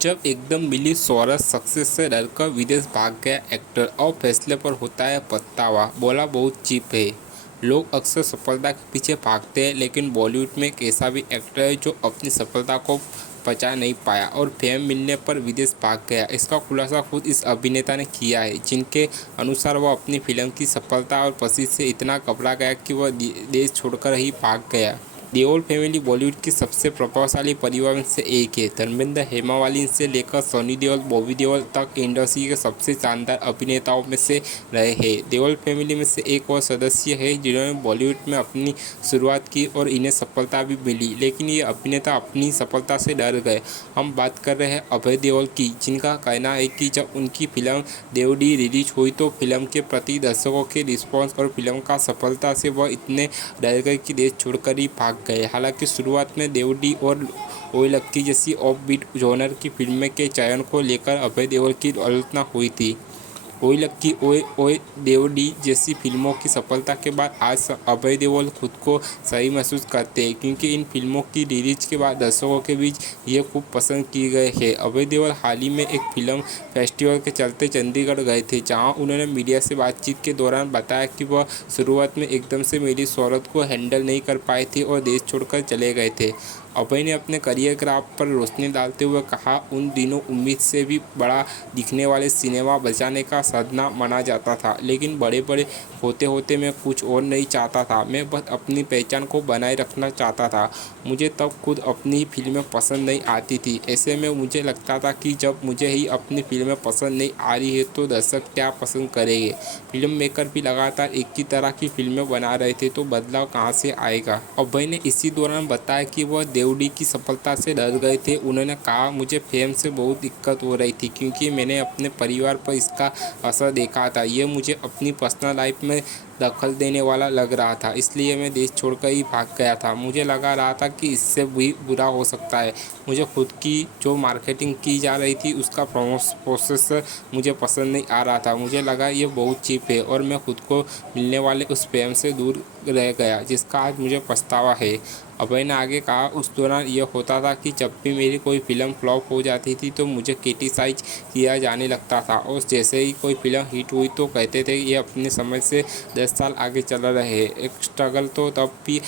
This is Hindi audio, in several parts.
जब एकदम मिली शोहरत, सक्सेस से डरकर विदेश भाग गया एक्टर और फैसले पर होता है पछतावा। बोला बहुत चीप है। लोग अक्सर सफलता के पीछे भागते हैं, लेकिन बॉलीवुड में एक ऐसा भी एक्टर है जो अपनी सफलता को पचा नहीं पाया और फेम मिलने पर विदेश भाग गया। इसका खुलासा खुद इस अभिनेता ने किया है, जिनके अनुसार वह अपनी फिल्म की सफलता और प्रसिद्धि से इतना घबरा गया कि वह देश छोड़कर ही भाग गया। देओल फैमिली बॉलीवुड की सबसे प्रभावशाली परिवार में से एक है। धर्मेंद्र, हेमा मालिनी से लेकर सनी देओल, बॉबी देओल तक इंडस्ट्री के सबसे शानदार अभिनेताओं में से रहे हैं। देओल फैमिली में से एक और सदस्य है जिन्होंने बॉलीवुड में अपनी शुरुआत की और इन्हें सफलता भी मिली, लेकिन ये अभिनेता अपनी सफलता से डर गए। हम बात कर रहे हैं अभय देओल की, जिनका कहना है कि जब उनकी फिल्म देवडी रिलीज हुई तो फिल्म के प्रति दर्शकों के रिस्पॉन्स और फिल्म का सफलता से वह इतने डर गए कि देश छोड़कर ही भाग गए। हालांकि शुरुआत में देवडी और ओए लक्की जैसी ऑफ बीट जॉनर की फिल्में के चयन को लेकर अभय देओल की आलोचना हुई थी। ओए लक्की, ओए ओए देवडी जैसी फिल्मों की सफलता के बाद आज अभय देओल खुद को सही महसूस करते हैं, क्योंकि इन फिल्मों की रिलीज के बाद दर्शकों के बीच ये खूब पसंद किए गए हैं। अभय देओल हाल ही में एक फिल्म फेस्टिवल के चलते चंडीगढ़ गए थे, जहां उन्होंने मीडिया से बातचीत के दौरान बताया कि वह शुरुआत में एकदम से मेरी शोहरत को हैंडल नहीं कर पाए थे और देश छोड़कर चले गए थे। अभय ने अपने करियर ग्राफ पर रोशनी डालते हुए कहा, उन दिनों उम्मीद से भी बड़ा दिखने वाले सिनेमा बचाने का साधना माना जाता था, लेकिन बड़े बड़े होते होते मैं कुछ और नहीं चाहता था। मैं बस अपनी पहचान को बनाए रखना चाहता था। मुझे तब खुद अपनी फिल्में पसंद नहीं आती थी। ऐसे में मुझे लगता था कि जब मुझे ही अपनी फिल्में पसंद नहीं आ रही है तो दर्शक क्या पसंद करेंगे। फिल्म मेकर भी लगातार एक ही तरह की फिल्में बना रहे थे, तो बदलाव कहाँ से आएगा। अभय ने इसी दौरान बताया कि वह देवडी की सफलता से डर गए थे। उन्होंने कहा, मुझे फेम से बहुत दिक्कत हो रही थी, क्योंकि मैंने अपने परिवार पर इसका असर देखा था। ये मुझे अपनी पर्सनल लाइफ में दखल देने वाला लग रहा था, इसलिए मैं देश छोड़कर ही भाग गया था। मुझे लगा रहा था कि इससे भी बुरा हो सकता है। मुझे खुद की जो मार्केटिंग की जा रही थी उसका प्रोसेस मुझे पसंद नहीं आ रहा था। मुझे लगा ये बहुत चीप है और मैं खुद को मिलने वाले उस फेम से दूर रह गया, जिसका आज मुझे पछतावा है। अभय ने आगे कहा, उस दौरान यह होता था कि जब भी मेरी कोई फिल्म फ्लॉप हो जाती थी तो मुझे क्रिटिसाइज किया जाने लगता था, और जैसे ही कोई फिल्म हिट हुई तो कहते थे ये अपने समय से 10 साल आगे चल रहे हैं। एक स्ट्रगल तो तब भी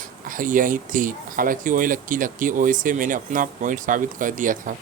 यही थी। हालांकि ओए लक्की लक्की ओए से मैंने अपना पॉइंट साबित कर दिया था।